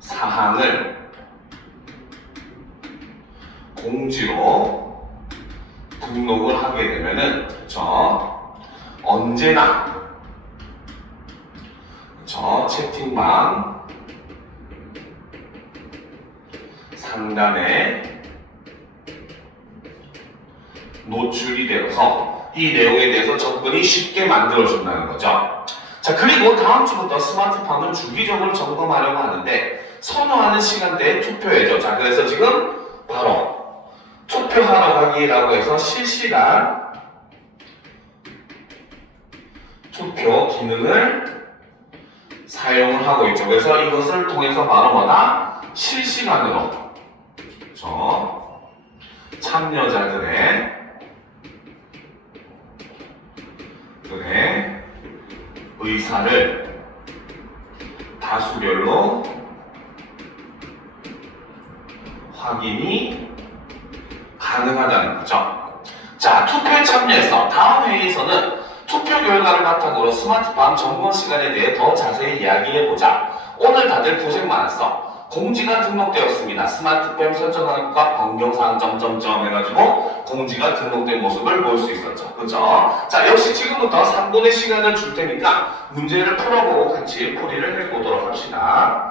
사항을 공지로 등록을 하게 되면은, 그렇죠? 언제나, 그렇죠? 채팅방 상단에 노출이 되어서 이 내용에 대해서 접근이 쉽게 만들어준다는 거죠. 자, 그리고 다음 주부터 스마트팜을 주기적으로 점검하려고 하는데 선호하는 시간대에 투표해줘. 자, 그래서 지금 바로 투표하러 가기라고 해서 실시간 투표 기능을 사용을 하고 있죠. 그래서 이것을 통해서 바로 뭐다? 실시간으로, 그렇죠? 참여자들의 의사를 다수결로 확인이 가능하다는 거죠. 자, 투표에 참여해서 다음 회의에서는 투표 결과를 바탕으로 스마트팜 점검 시간에 대해 더 자세히 이야기해보자. 오늘 다들 고생 많았어. 공지가 등록되었습니다. 스마트팜 설정하는 것과 변경사항 점점점 해가지고 공지가 등록된 모습을 볼 수 있었죠. 그죠? 자, 역시 지금부터 3분의 시간을 줄 테니까 문제를 풀어보고 같이 풀이를 해보도록 합시다.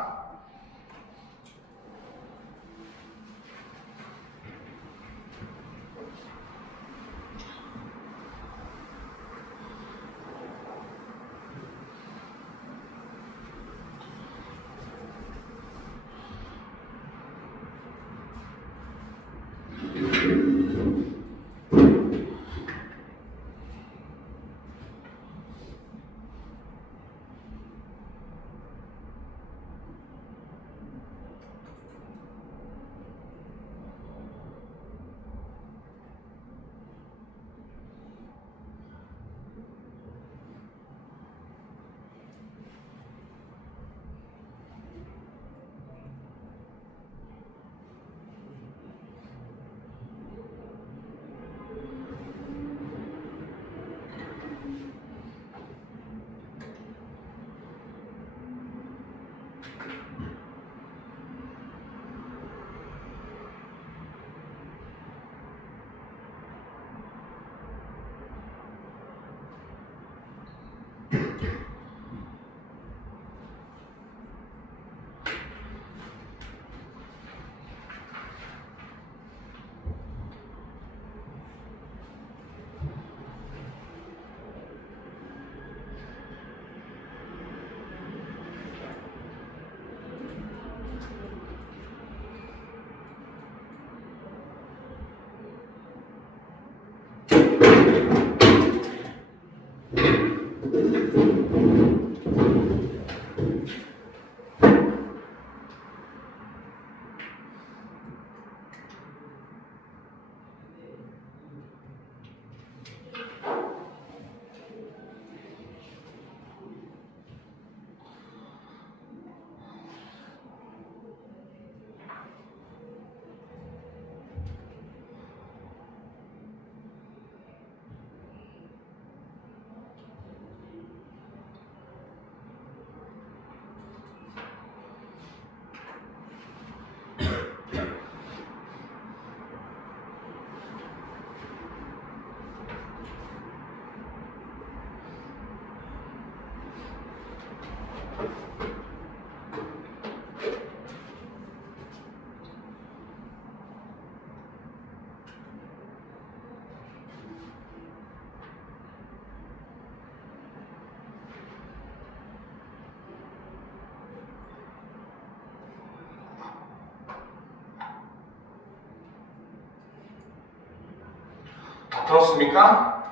들었습니까?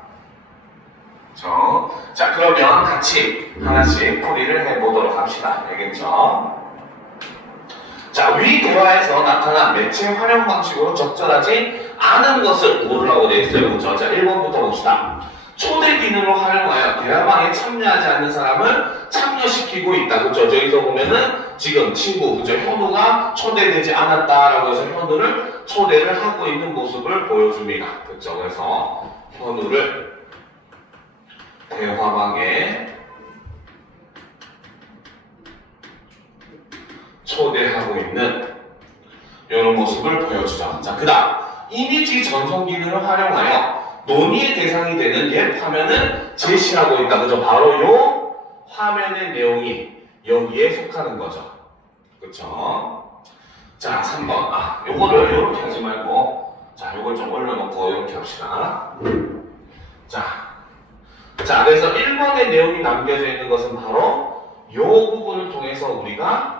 자, 그러면 같이 하나씩 풀이를 해보도록 합시다. 알겠죠? 자, 위 대화에서 나타난 매체 활용 방식으로 적절하지 않은 것을 고르라고 되어 있어요. 그렇죠? 자, 1번부터 봅시다. 초대 기능을 활용하여 대화방에 참여하지 않는 사람을 참여시키고 있다. 그렇죠? 여기서 보면은 지금 친구, 그렇죠? 현우가 초대되지 않았다라고 해서 현우를 초대를 하고 있는 모습을 보여줍니다. 그렇죠? 그래서 현우를 대화방에 초대하고 있는 이런 모습을 보여주죠. 자, 그 다음 이미지 전송 기능을 활용하여 논의의 대상이 되는 옛 화면을 제시하고 있다. 그죠? 바로 요 화면의 내용이 여기에 속하는 거죠. 그쵸? 자, 3번. 요거를 요렇게 하지 말고, 자, 요걸 좀 올려놓고 이렇게 합시다. 자, 그래서 1번의 내용이 남겨져 있는 것은 바로 요 부분을 통해서 우리가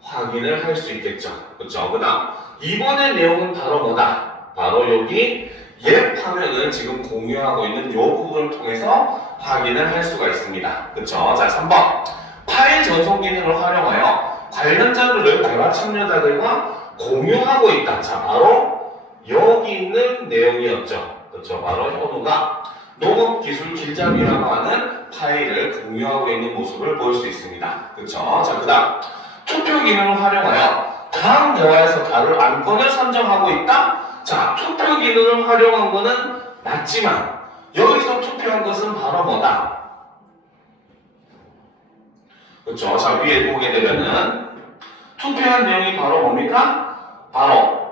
확인을 할 수 있겠죠. 그쵸? 그 다음, 2번의 내용은 바로 뭐다? 바로 여기 옛 화면을 지금 공유하고 있는 이 부분을 통해서 확인을 할 수가 있습니다. 그쵸? 자, 3번. 파일 전송 기능을 활용하여 관련 자료를 대화 참여자들과 공유하고 있다. 자, 바로 여기 있는 내용이었죠. 그쵸? 바로 현우가 농업기술 길잡이라고 하는 파일을 공유하고 있는 모습을 볼 수 있습니다. 그쵸? 자, 그 다음. 투표 기능을 활용하여 다음 대화에서 다룰 안건을 선정하고 있다. 자, 투표 기능을 활용한 거는 맞지만 여기서 투표한 것은 바로 뭐다? 그렇죠? 자, 위에 보게 되면은 투표한 내용이 바로 뭡니까? 바로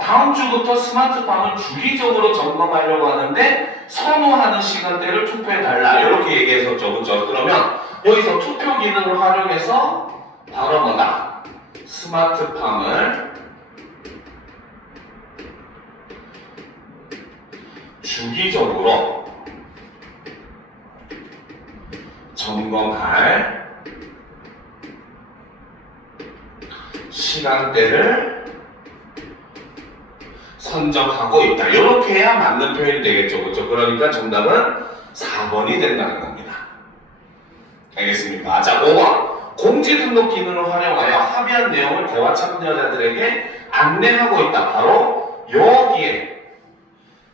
다음 주부터 스마트팜을 주기적으로 점검하려고 하는데 선호하는 시간대를 투표해달라 이렇게 얘기했었죠. 그렇죠? 그러면 여기서 투표 기능을 활용해서 바로 뭐다? 스마트팜을 주기적으로 점검할 시간대를 선정하고 있다. 이렇게 해야 맞는 표현이 되겠죠. 그렇죠? 그러니까 정답은 4번이 된다는 겁니다. 알겠습니까? 자, 5번. 공지 등록 기능을 활용하여 합의한 내용을 대화 참여자들에게 안내하고 있다. 바로 여기에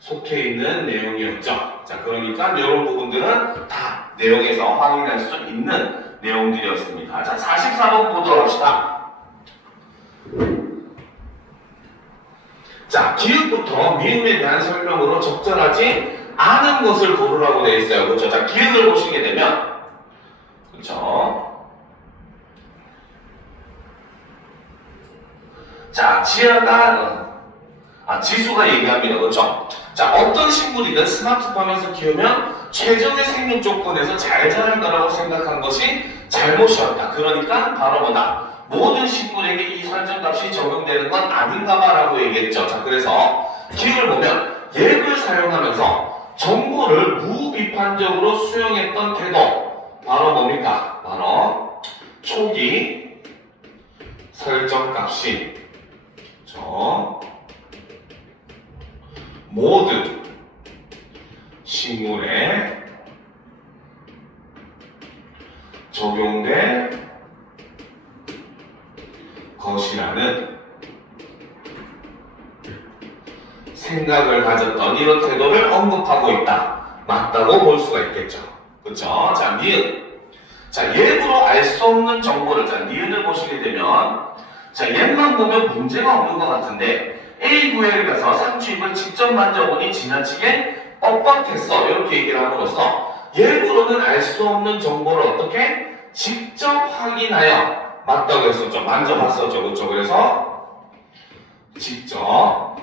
속해 있는 내용이었죠. 자, 그러니까 이런 부분들은 다 내용에서 확인할 수 있는 내용들이었습니다. 자, 44번 보도록 합시다. 자, 기읍부터 미음에 대한 설명으로 적절하지 않은 것을 고르라고 되어 있어요. 그렇죠? 자, 기읍을 보시게 되면, 그렇죠? 자, 지수가 얘기합니다. 그렇죠? 자, 어떤 식물이든 스마트팜에서 키우면 최적의 생육 조건에서 잘 자랄 거라고 생각한 것이 잘못이었다. 그러니까 바로 뭐다? 모든 식물에게 이 설정값이 적용되는 건 아닌가 봐라고 얘기했죠. 자, 그래서 기억을 보면 앱을 사용하면서 정보를 무비판적으로 수용했던 태도 바로 뭡니까? 바로 초기 설정값이 모든 식물에 적용될 것이라는 생각을 가졌던 이런 태도를 언급하고 있다. 맞다고 볼 수가 있겠죠. 그렇죠? 자, 니은. 자, 예부로 알 수 없는 정보를, 자, 니은을 보시게 되면, 자, 얘만 보면 문제가 없는 것 같은데, A 구역에 가서 상추잎을 직접 만져보니 지나치게 뻣뻣했어. 이렇게 얘기를 함으로써, 예부로는 알 수 없는 정보를 어떻게? 직접 확인하여 맞다고 했었죠. 만져봤었죠. 그렇죠? 그래서 직접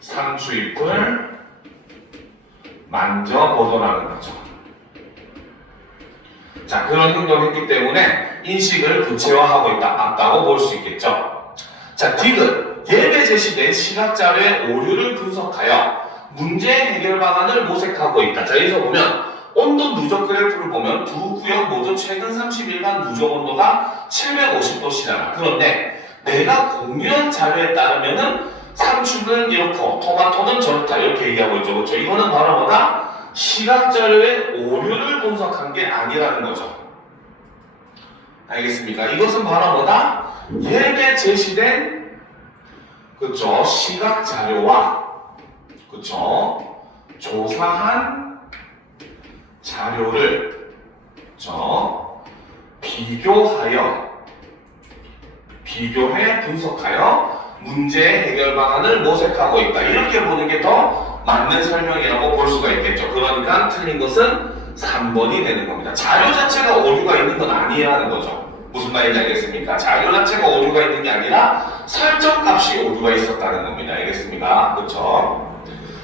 상추잎을 만져보더라는 거죠. 자, 그런 행동을 했기 때문에 인식을 구체화하고 있다. 맞다고 볼 수 있겠죠. 자, D는 예배 제시된 시각자료의 오류를 분석하여 문제 해결 방안을 모색하고 있다. 자, 여기서 보면 온도 누적 그래프를 보면 두 구역 모두 최근 30일간 누적 온도가 750도씨잖아. 그런데 내가 공유한 자료에 따르면은 상추는 이렇고 토마토는 저렇다 이렇게 얘기하고 있죠. 그렇죠? 이거는 바로 뭐다? 시각 자료의 오류를 분석한 게 아니라는 거죠. 알겠습니까? 이것은 바로 뭐다? 예배 제시된 그쵸? 시각 자료와 그쵸? 조사한 자료를 그쵸? 비교해 분석하여 문제 해결 방안을 모색하고 있다. 이렇게 보는 게 더 맞는 설명이라고 볼 수가 있겠죠. 그러니까 틀린 것은 3번이 되는 겁니다. 자료 자체가 오류가 있는 건 아니라는 거죠. 무슨 말인지 알겠습니까? 자료 자체가 오류가 있는 게 아니라 설정값이 오류가 있었다는 겁니다. 알겠습니까? 그렇죠?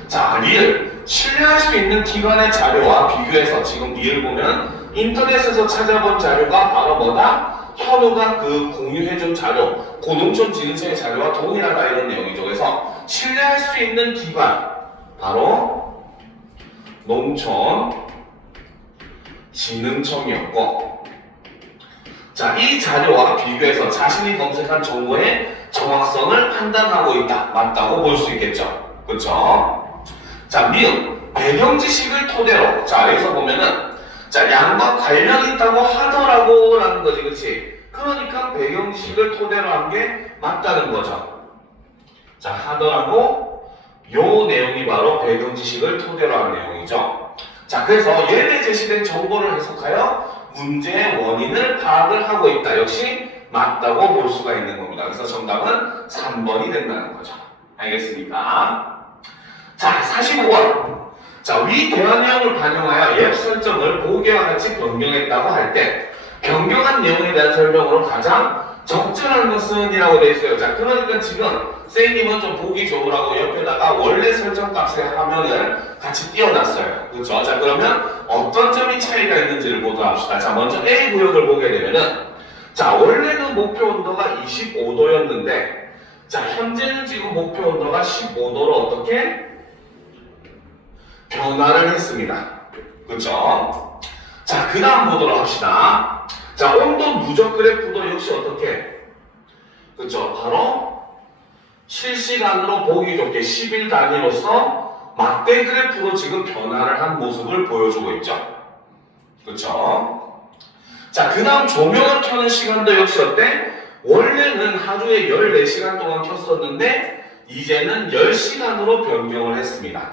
자, 리을. 신뢰할 수 있는 기관의 자료와 비교해서 지금 리을 보면 인터넷에서 찾아본 자료가 바로 뭐다? 현우가 그 공유해준 자료, 고농촌 지능청의 자료와 동일하다 이런 내용이죠. 그래서 신뢰할 수 있는 기관, 바로 농촌진흥청이었고, 자, 이 자료와 비교해서 자신이 검색한 정보의 정확성을 판단하고 있다. 맞다고 볼 수 있겠죠. 그렇죠? 자, 미음. 배경 지식을 토대로. 자, 여기서 보면은 자, 양과 관련 있다고 하더라고 라는 거지, 그치? 그러니까 배경 지식을 토대로 한 게 맞다는 거죠. 자, 하더라고 요 내용이 바로 배경 지식을 토대로 한 내용이죠. 자, 그래서 예배 제시된 정보를 해석하여 문제의 원인을 파악을 하고 있다. 역시 맞다고 볼 수가 있는 겁니다. 그래서 정답은 3번이 된다는 거죠. 알겠습니까? 자, 45번. 자, 위 대화 내용을 반영하여 앱 설정을 보기와 같이 변경했다고 할 때 변경한 내용에 대한 설명으로 가장 적절한 것은 이라고 되어 있어요. 자, 그러니까 지금 선생님은 좀 보기 좋으라고 옆에다가 원래 설정값의 화면을 같이 띄워놨어요. 그렇죠? 자, 그러면 어떤 점이 차이가 있는지를 보도록 합시다. 자, 먼저 A 구역을 보게 되면은 자, 원래는 목표 온도가 25도였는데 자, 현재는 지금 목표 온도가 15도로 어떻게 변화를 했습니다. 그렇죠? 자, 그 다음 보도록 합시다. 자, 온도 누적 그래프도 역시 어떻게? 그렇죠? 바로 실시간으로 보기 좋게 10일 단위로서 막대 그래프로 지금 변화를 한 모습을 보여주고 있죠. 그렇죠? 자, 그 다음 조명을 켜는 시간도 역시 어때? 원래는 하루에 14시간 동안 켰었는데 이제는 10시간으로 변경을 했습니다.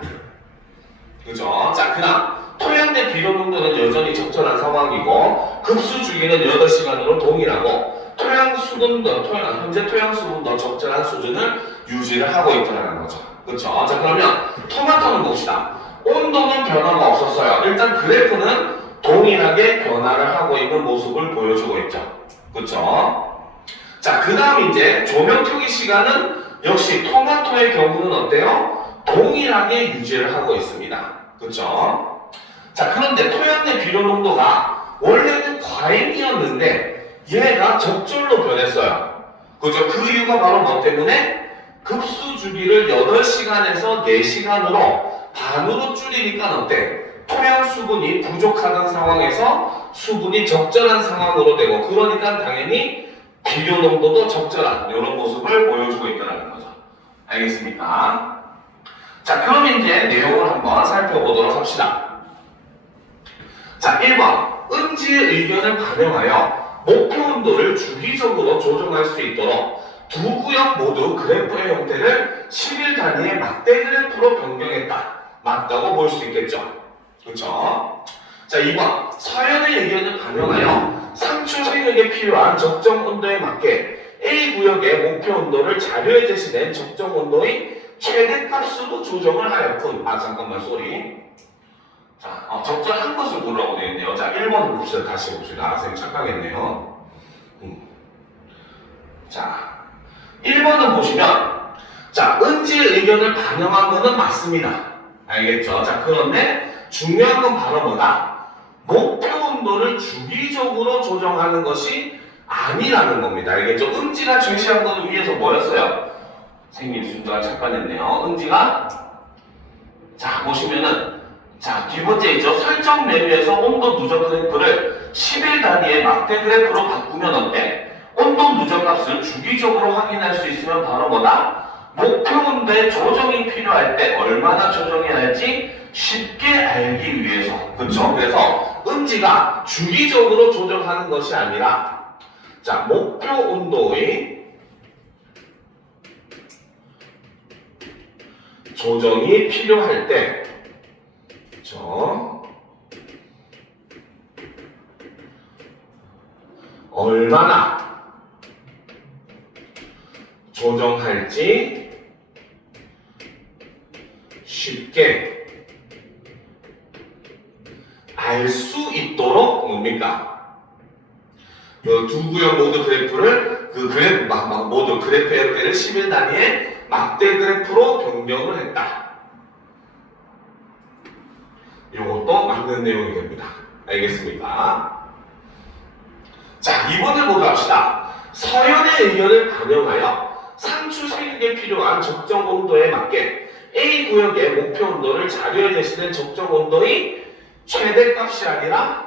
그죠? 자, 그 다음 토양 내 비료 농도는 여전히 적절한 상황이고 급수 주기는 8시간으로 동일하고 토양 수분도 현재 토양 수분도 적절한 수준을 유지를 하고 있다는 거죠. 그렇죠? 자, 그러면 토마토는 봅시다. 온도는 변화가 없었어요. 일단 그래프는 동일하게 변화를 하고 있는 모습을 보여주고 있죠. 그렇죠? 자, 그 다음 이제 조명 켜기 시간은 역시 토마토의 경우는 어때요? 동일하게 유지를 하고 있습니다. 그렇죠? 자, 그런데 토양 내 비료 농도가 원래는 과잉이었는데 얘가 적절로 변했어요. 그죠? 그 이유가 바로 뭐 때문에 급수 주기를 8시간에서 4시간으로 반으로 줄이니까 어때? 토양 수분이 부족하던 상황에서 수분이 적절한 상황으로 되고 그러니까 당연히 비료 농도도 적절한 이런 모습을 보여주고 있다는 거죠. 알겠습니까? 자, 그럼 이제 내용을 한번 살펴보도록 합시다. 자, 1번. 은지의 의견을 반영하여 목표 온도를 주기적으로 조정할 수 있도록 두 구역 모두 그래프의 형태를 10일 단위의 막대 그래프로 변경했다. 맞다고 볼 수 있겠죠. 그렇죠? 자, 2번. 서연의 의견을 반영하여 상추 생육에 필요한 적정 온도에 맞게 A 구역의 목표 온도를 자료에 제시된 적정 온도의 최대값으로 조정을 하였군. 아, 잠깐만, 쏘리. 자, 적절한 것을 고르라고 되어 있네요. 자, 1번 봅시다. 다시 봅시다. 선생님 착각했네요. 자, 1번은 보시면, 자, 은지의 의견을 반영한 것은 맞습니다. 알겠죠? 자, 그런데 중요한 건 바로 뭐다? 목표 온도를 주기적으로 조정하는 것이 아니라는 겁니다. 알겠죠? 은지가 제시한 것은 위에서 뭐였어요? 선생님 순서가 착각했네요. 은지가 자, 보시면은 자, 두 번째 있죠. 설정 메뉴에서 온도 누적 그래프를 10일 단위의 막대 그래프로 바꾸면 어때? 온도 부정값을 주기적으로 확인할 수 있으면 바로 뭐다? 목표 온도에 조정이 필요할 때 얼마나 조정해야 할지 쉽게 알기 위해서. 그렇죠? 그래서 음지가 주기적으로 조정하는 것이 아니라 자, 목표 온도의 조정이 필요할 때 얼마나 조정할지 쉽게 알 수 있도록 뭡니까? 그 두 구역 모두 그래프를 모두 그래프의 형태를 11 단위의 막대 그래프로 변경을 했다. 이것도 맞는 내용이 됩니다. 알겠습니까? 자, 2번을 보도록 합시다. 서열의 의견을 반영하여 상추 생육에 필요한 적정 온도에 맞게 A 구역의 목표 온도를 자료에 제시된 적정 온도의 최대값이 아니라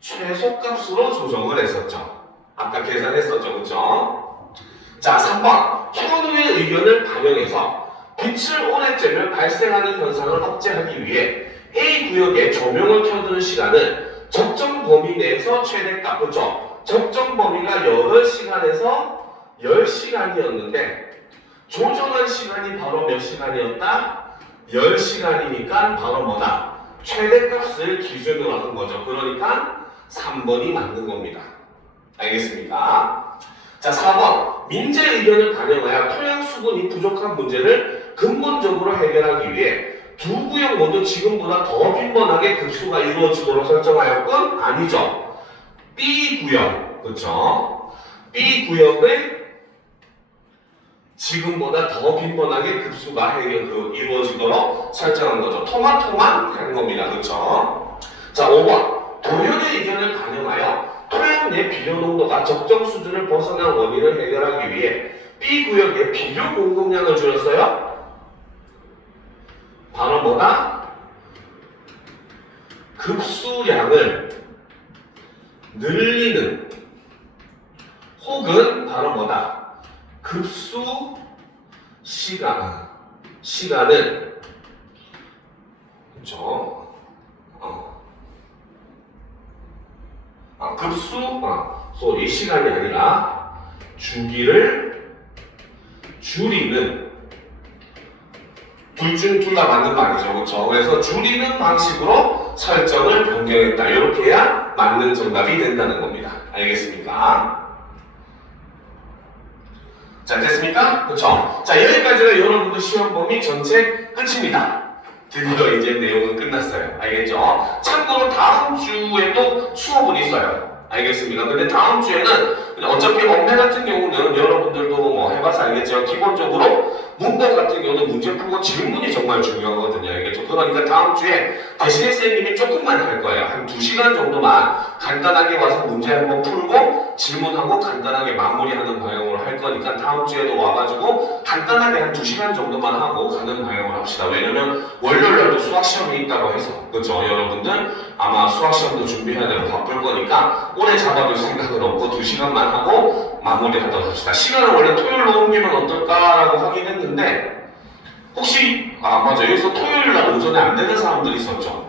최소값으로 조정을 했었죠. 아까 계산했었죠. 그렇죠? 자, 3번. 현우의 의견을 반영해서 빛을 오래 쬐면 발생하는 현상을 억제하기 위해 A 구역에 조명을 켜두는 시간을 적정 범위 내에서 최대값, 그렇죠? 적정 범위가 8시간에서 10시간이었는데 조정한 시간이 바로 몇 시간이었다? 10시간이니까 바로 뭐다? 최대값을 기준으로 한 거죠. 그러니까 3번이 맞는 겁니다. 알겠습니까? 자, 4번. 민재 의견을 반영하여 토양 수분이 부족한 문제를 근본적으로 해결하기 위해 두 구역 모두 지금보다 더 빈번하게 급수가 이루어지도록 설정하였건? 아니죠. B 구역, 그렇죠? B 구역을 지금보다 더 빈번하게 급수가 이루어지도록 설정한 거죠. 토마토만 하는 겁니다. 그렇죠? 자, 5번. 도현의 의견을 반영하여 토양 내 비료 농도가 적정 수준을 벗어난 원인을 해결하기 위해 B 구역에 비료 공급량을 줄였어요. 바로 뭐다? 급수량을 늘리는 혹은 바로 뭐다? 급수 시간을 그렇죠? 이 시간이 아니라 주기를 줄이는 둘 다 맞는 말이죠. 그렇죠? 그래서 줄이는 방식으로 설정을 변경했다. 이렇게 해야 맞는 정답이 된다는 겁니다. 알겠습니까? 자, 됐습니까? 그렇죠? 자, 여기까지가 여러분들 시험 범위 전체 끝입니다. 드디어 이제 내용은 끝났어요. 알겠죠? 참고로 다음 주에도 수업은 있어요. 알겠습니다. 근데 다음 주에는 어차피 엄매 같은 경우는 여러분들도 뭐 해봐서 알겠지만 기본적으로 문법 같은 경우는 문제 풀고 질문이 정말 중요하거든요. 알겠죠? 그러니까 다음 주에 대신에 선생님이 조금만 할 거예요. 한 2시간 정도만 간단하게 와서 문제 한번 풀고 질문하고 간단하게 마무리하는 방향으로 할 거니까 다음 주에도 와가지고 간단하게 한 2시간 정도만 하고 가는 방향으로 합시다. 왜냐면 월요일날도 수학시험이 있다고 해서 그렇죠? 여러분들 아마 수학시험도 준비해야 되고 바쁠 거니까 오래 잡아둘 생각은 없고 2시간만 하고 마무리하도록 합시다. 시간을 원래 토요일로 옮기면 어떨까라고 하긴 했는데 혹시 맞아 여기서 토요일날 오전에 안 되는 사람들이 있었죠.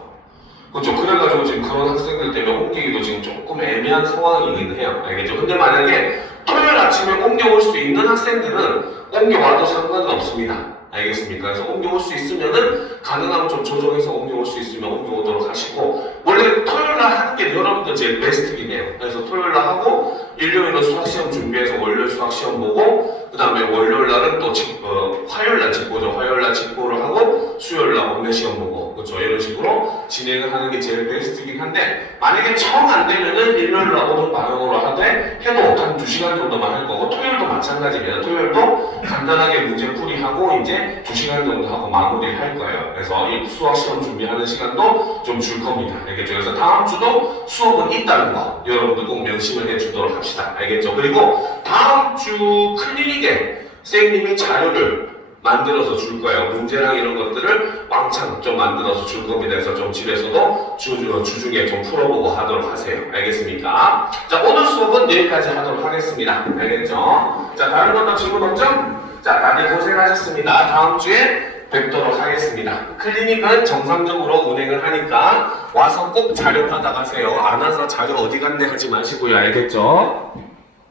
그렇죠. 그래가지고 지금 그런 학생들 때문에 옮기기도 지금 조금 애매한 상황이긴 해요. 알겠죠? 근데 만약에 토요일 아침에 옮겨올 수 있는 학생들은 옮겨와도 상관은 없습니다. 알겠습니까? 그래서 옮겨올 수 있으면은 가능하면 좀 조정해서 옮겨올 수 있으면 옮겨오도록 하시고 원래 토요일날 하는 게 여러분들 제일 베스트긴 해요. 그래서 토요일날 하고 일요일은 수학시험 준비해서 월요일 수학시험 보고 그 다음에 월요일날은 또 화요일날 직보죠. 화요일날 직보를 하고 수요일날 원내시험 보고 그렇죠. 이런 식으로 진행을 하는 게 제일 베스트긴 한데 만약에 정 안 되면은 일요일날 오는 방향으로 하되 해도 한 2시간 정도만 할 거고 토요일도 마찬가지입니다. 토요일도 간단하게 문제풀이하고 이제 2시간 정도 하고 마무리를 할 거예요. 그래서 이 수학시험 준비하는 시간도 좀 줄 겁니다. 알겠죠? 그래서 다음 주도 수업은 있다는 거 여러분들 꼭 명심을 해주도록 합시다. 알겠죠? 그리고 다음 주 클리닉에 선생님이 자료를 만들어서 줄 거예요. 문제랑 이런 것들을 왕창 좀 만들어서 줄 겁니다. 그래서 좀 집에서도 주중에 좀 풀어보고 하도록 하세요. 알겠습니까? 자, 오늘 수업은 여기까지 하도록 하겠습니다. 알겠죠? 자, 다른 것도 질문 없죠? 자, 다들 고생하셨습니다. 다음 주에 뵙도록 하겠습니다. 클리닉은 정상적으로 운행을 하니까 와서 꼭 자료 받아가세요. 안 와서 자료 어디 갔네 하지 마시고요. 알겠죠?